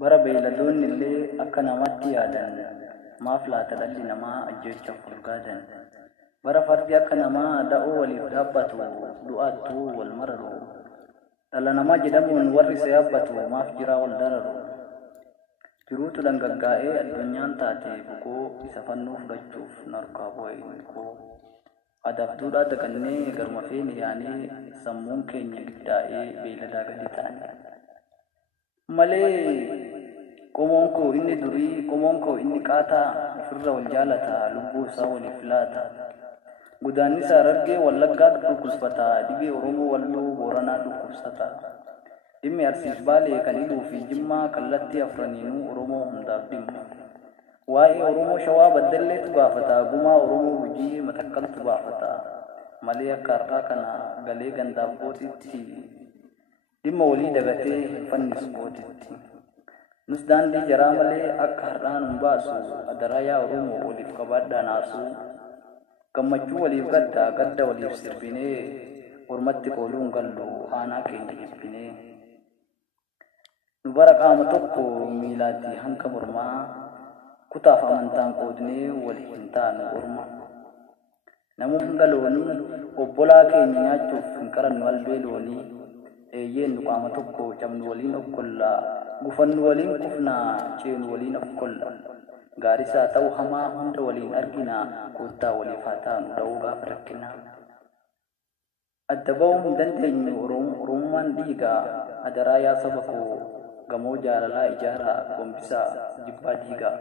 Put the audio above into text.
bara beeyladoonni illee akka namatti yaadan maaf laata dhalli namaa ajjeecha furgaadan bara fardi akka namaa da'oo waliif dhaabbatu du'aattuu wal mararu dhala namaa jedhamuun warri isa yaabbatu maaf jiraa wal dararu jiruutu dhangaggaa'ee addunyaan taate bukoo isa fannoo fudhachuuf narkaa bu'ee koo adabduudhaa dagannee garma feene yaanee sammuun keenya giddaa'ee beeyladaa gadi ta'anii malee qomoon koo inni durii qomoon koo inni qaataa ofirra wal jaalata lubbuu isaa waliif laata gudaanni isaa Harargee Wallaggaa dhukkubsata dhibee Oromoo Walloo Booranaa dhukkubsata dhimmi Arsiif Baalee kan hidhuu fi Jimmaa kallattii afraniinuu Oromoo hundaaf dhimma waa'ee Oromoo Shawaa Baddalleetu baafata gumaa Oromoo Gujii Matakkaltu baafata malee akka har'aa kana galee gandaaf gootitti dhimma walii dagatee fannis gootitti nus daandii jaraa malee akka har'aan hin baasu adaraa yaa Oromoo waliif qabaadhaa naasu gammachuu waliif gadda waliif sirbinee ormatti kooluun gallu aanaa keenya jibbinee nu bara qaama tokko miilaatti hanga mormaa kutaaf amantaan qoodnee waliif hin taanu orma namuu hunda loonii obbolaa keenya nyaachuuf hin qarannu albee loonii eeyyeen nu qaama tokko cabnu waliin okkollaa gufannu waliin kufnaa ceenu waliin okkolla gaarisaa ta'u hamaa hunda waliin arginaa koottaa waliif haa taanu dha'uu gaafa rakkinaa adda ba'uu hin dandeenyu oromummaan dhiigaa adaraa yaa saba koo gamoo jaalalaa ijaaraa gombisaa jibbaa diigaa.